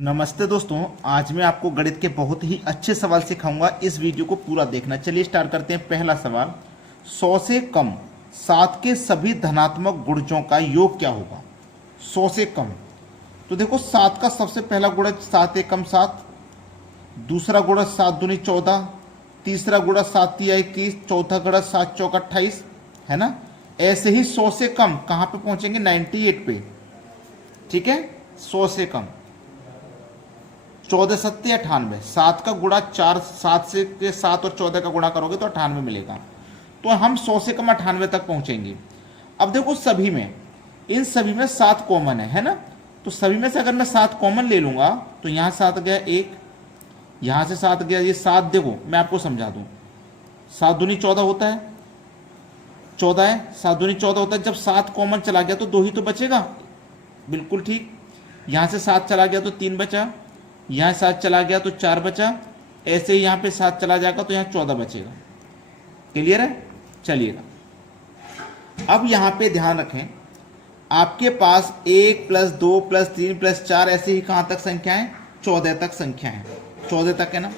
नमस्ते दोस्तों, आज मैं आपको गणित के बहुत ही अच्छे सवाल सिखाऊंगा। इस वीडियो को पूरा देखना। चलिए स्टार्ट करते हैं। पहला सवाल, 100 से कम 7 के सभी धनात्मक गुणजों का योग क्या होगा? 100 से कम, तो देखो 7 का सबसे पहला गुणज 7 एकम 7, दूसरा गुणज 7 दूनी 14, तीसरा गुणज 7 तिया 21, चौथा गुणज 7 चौका 28, है ना। ऐसे ही 100 से कम कहाँ पे पहुंचेंगे? 98 पे। ठीक है, 100 से कम 14 सत्ते 98, 7 का गुणा 4, 7 से 7 और 14 का गुणा करोगे तो 98 मिलेगा। तो हम 100 से कम 98 तक पहुंचेंगे। अब देखो सभी में, इन सभी में 7 कॉमन है ना। तो सभी में से अगर मैं 7 कॉमन ले लूंगा तो यहाँ 7 गया 1, यहाँ से 7 गया, ये 7 देखो मैं आपको समझा दूं, 7 दूनी 14 होता है, 14 है, 7 दूनी 14 होता है। जब 7 कॉमन चला गया तो 2 ही तो बचेगा, बिल्कुल ठीक। यहाँ से 7 चला गया तो 3 बचा, यहाँ 7 चला गया तो 4 बचा, ऐसे ही यहाँ पे 7 चला जाएगा तो यहाँ 14 बचेगा। क्लियर है? चलिएगा, अब यहाँ पे ध्यान रखें, आपके पास 1 + 2 + 3 + 4 ऐसे ही कहाँ तक संख्याएं? 14 तक संख्याएं, 14 तक है ना।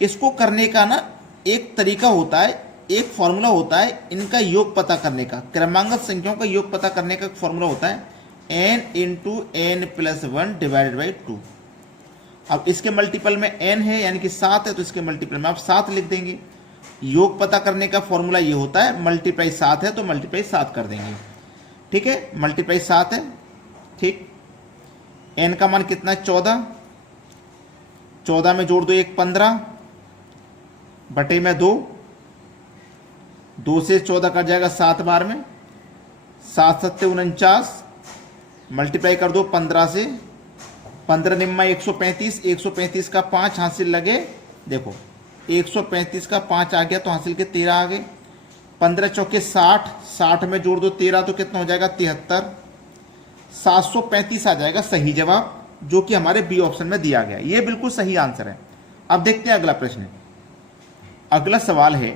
इसको करने का ना एक तरीका होता है, एक फॉर्मूला होता है इनका योग पता करने का, क्रमांगत संख्याओं का योग पता करने का फॉर्मूला होता है n × n + 1 / 2। अब इसके मल्टीपल में n है यानी कि 7 है, तो इसके मल्टीपल में आप 7 लिख देंगे। योग पता करने का फॉर्मूला ये होता है, मल्टीप्लाई 7 है तो मल्टीप्लाई 7 कर देंगे। ठीक है, मल्टीप्लाई 7 है, ठीक। n का मान कितना है? 14, 14 में जोड़ दो 1 15 बटे में 2, 2 से 14 कट जाएगा 7 बार में, 7 × 7 = 49, मल्टीप्लाई कर दो 15 से, 15 निम्मा 135, 135 का 5 हासिल लगे, देखो 135 का 5 आ गया तो हासिल के 13 आ गए, 15 चौके 60, 60 में जोड़ दो 13 तो कितना हो जाएगा? 73, 735 आ जाएगा सही जवाब, जो कि हमारे बी ऑप्शन में दिया गया। ये बिल्कुल सही आंसर है। अब देखते हैं अगला प्रश्न। अगला सवाल है,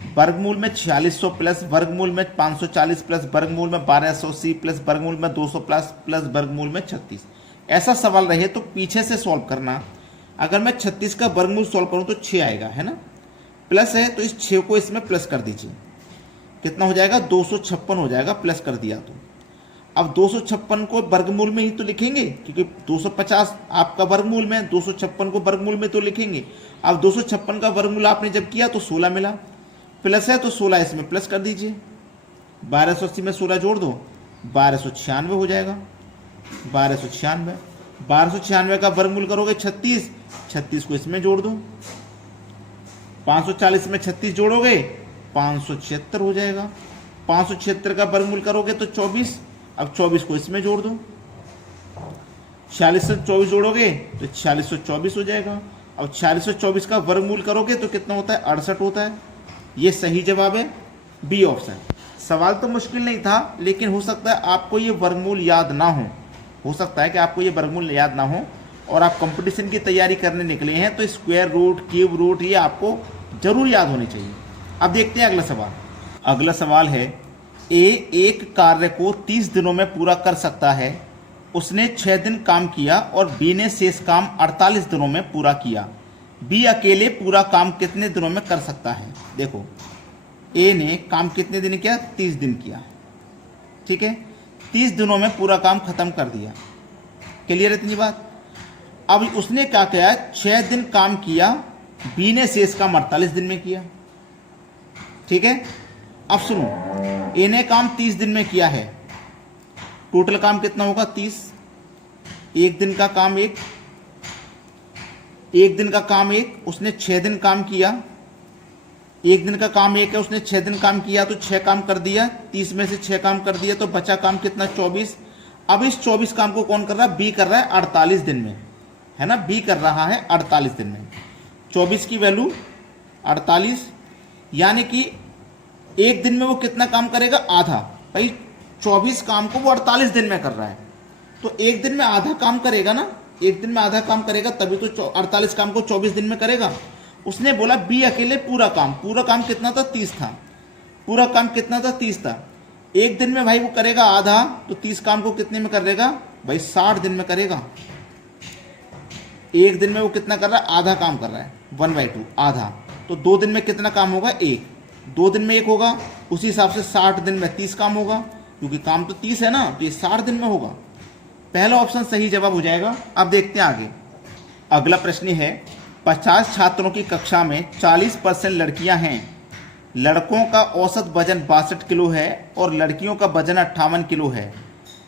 वर्गमूल में 4600 प्लस वर्गमूल में 540 प्लस वर्गमूल में 1280 प्लस वर्गमूल में 200 प्लस वर्गमूल में 36। ऐसा सवाल रहे तो पीछे से सॉल्व करना। अगर मैं 36 का वर्गमूल सॉल्व करूं तो 6 आएगा, है ना। प्लस है तो इस 6 को इसमें प्लस कर दीजिए, कितना हो जाएगा? 256 हो जाएगा, प्लस कर दिया तो। अब 256 को वर्गमूल में ही तो लिखेंगे, क्योंकि 250 आपका वर्गमूल में, 256 को वर्गमूल में तो लिखेंगे। अब 256 का वर्गमूल आपने जब किया तो 16 मिला, प्लस है तो 16 इसमें प्लस कर दीजिए, 1280 में 16 जोड़ दो, 1296 हो जाएगा। 1296, 1296 का वर्गमूल करोगे 36, 36 को इसमें जोड़ दो, 540 में 36 जोड़ोगे 576 हो जाएगा। 576 का वर्गमूल करोगे तो 24, अब 24 को इसमें जोड़ दो, 46 से 24 जोड़ोगे तो 4624 हो जाएगा। अब 4624 का वर्गमूल करोगे तो कितना होता है? 68 होता है। ये सही जवाब है, बी ऑप्शन। सवाल तो मुश्किल नहीं था, लेकिन हो सकता है आपको ये वर्गमूल याद ना हो सकता है कि आपको ये वर्गमूल याद ना हो और आप कंपटीशन की तैयारी करने निकले हैं तो स्क्वायर रूट, क्यूब रूट ये आपको जरूर याद होनी चाहिए। अब देखते हैं अगला सवाल। अगला सवाल है, ए एक कार्य को 30 दिनों में पूरा कर सकता है, उसने 6 दिन काम किया और बी ने शेष काम 48 दिनों में पूरा किया। बी अकेले पूरा काम कितने दिनों में कर सकता है? देखो ए ने काम कितने दिन किया? 30 दिन किया, ठीक है, 30 दिनों में पूरा काम खत्म कर दिया। क्लियर है इतनी बात? अब उसने क्या किया? 6 दिन काम किया, बी ने शेष काम 48 दिन में किया, ठीक है। अब सुनो, ए ने काम 30 दिन में किया है, टोटल काम कितना होगा? 30। एक दिन का काम एक दिन का काम एक, उसने 6 दिन काम किया, एक दिन का काम एक है, उसने 6 दिन काम किया तो 6 काम कर दिया, 30 में से 6 काम कर दिया तो बचा काम कितना? 24। अब इस 24 काम को कौन कर रहा है? बी कर रहा है 48 दिन में, है ना। बी कर रहा है 48 दिन में। 24 की वैल्यू 48, यानी कि एक दिन में वो कितना काम करेगा? आधा। भाई 24 काम को वो 48 दिन में कर रहा है, तो एक दिन में आधा काम करेगा ना, एक दिन में आधा काम करेगा तभी तो 48 काम को 24 दिन में करेगा। उसने बोला बी अकेले पूरा काम कितना था? 30 था। पूरा काम कितना था? 30 था। एक दिन में भाई वो करेगा आधा, तो 30 काम को कितने में करेगा भाई? 60 दिन में करेगा। एक दिन में वो कितना कर रहा है, आधा काम कर रहा है, 1/2 आधा। तो 2 दिन में कितना काम होगा, 1। 2 दिन में 1 होगा, उसी हिसाब से 60 दिन में 30 काम होगा, क्योंकि काम तो 30 है ना, तो ये 60 दिन में होगा। पहला ऑप्शन सही जवाब हो जाएगा। अब देखते हैं आगे। अगला प्रश्न है, 50 छात्रों की कक्षा में 40% लड़कियां हैं, लड़कों का औसत वजन 62 किलो है और लड़कियों का वजन 58 किलो है,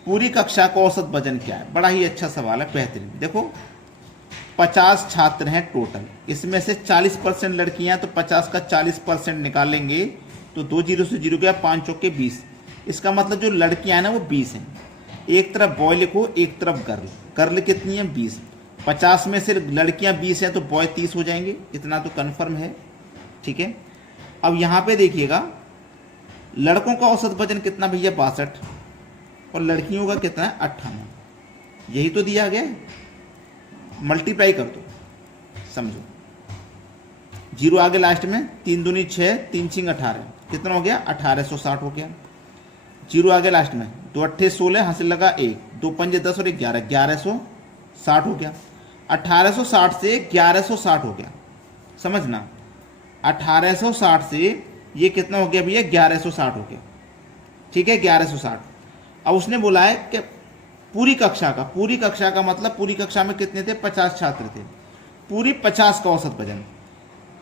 पूरी कक्षा का औसत वजन क्या है? बड़ा ही अच्छा सवाल है, बेहतरीन। देखो 50 छात्र हैं टोटल, इसमें से 40% लड़कियां, तो 50 का 40% निकालेंगे तो 2 जीरो से जीरो गया, 5 चौके 20। इसका मतलब जो लड़कियां हैं ना वो 20 हैं। एक तरफ बॉय लिखो, एक तरफ गर्ल। गर्ल कितनी है, 20। 50 में से लड़कियां 20 हैं तो बॉय 30 हो जाएंगे, इतना तो कन्फर्म है, ठीक है। अब यहाँ पे देखिएगा, लड़कों का औसत वजन कितना भैया, 62, और लड़कियों का कितना है, 58। यही तो दिया गया है, मल्टीप्लाई कर दो, समझो। जीरो आगे लास्ट में, 3 दूनी 6, 3 छिंग 18, कितना हो गया, 1860 हो गया। जीरो आगे लास्ट में, 2 अट्ठे 16, हासिल लगा 1, 2 पंजे 10 और 11, 1160 हो गया। 1860 से 1160 हो गया, समझना। 1860 से ये कितना हो गया भैया, 1160 हो गया, ठीक है, 1160। अब उसने बोला है कि पूरी कक्षा का मतलब पूरी कक्षा में कितने थे, 50 छात्र थे, पूरी 50 का औसत वजन।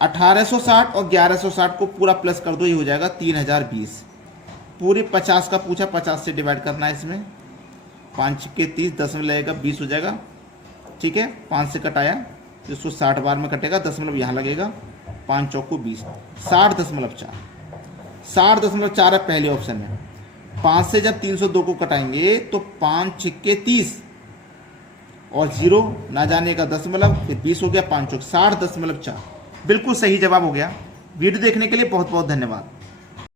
1860 और 1160 को पूरा प्लस कर दो, ये हो जाएगा 3020। पूरे 50 का पूछा, 50 से डिवाइड करना है इसमें, 5 के 30, 10 में लगेगा 20 हो जाएगा, ठीक है। 5 से कटाया तो इसको 60 बार में कटेगा, दशमलव यहाँ लगेगा, 5 चौको 20, 60.4। 60.4 है पहले ऑप्शन में। 5 से जब 302 को कटाएंगे तो 5 छिक्के 30 और 0 ना जाने का दशमलव, फिर 20 हो गया, 5 चौक 60.4। बिल्कुल सही जवाब हो गया। वीडियो देखने के लिए बहुत बहुत धन्यवाद।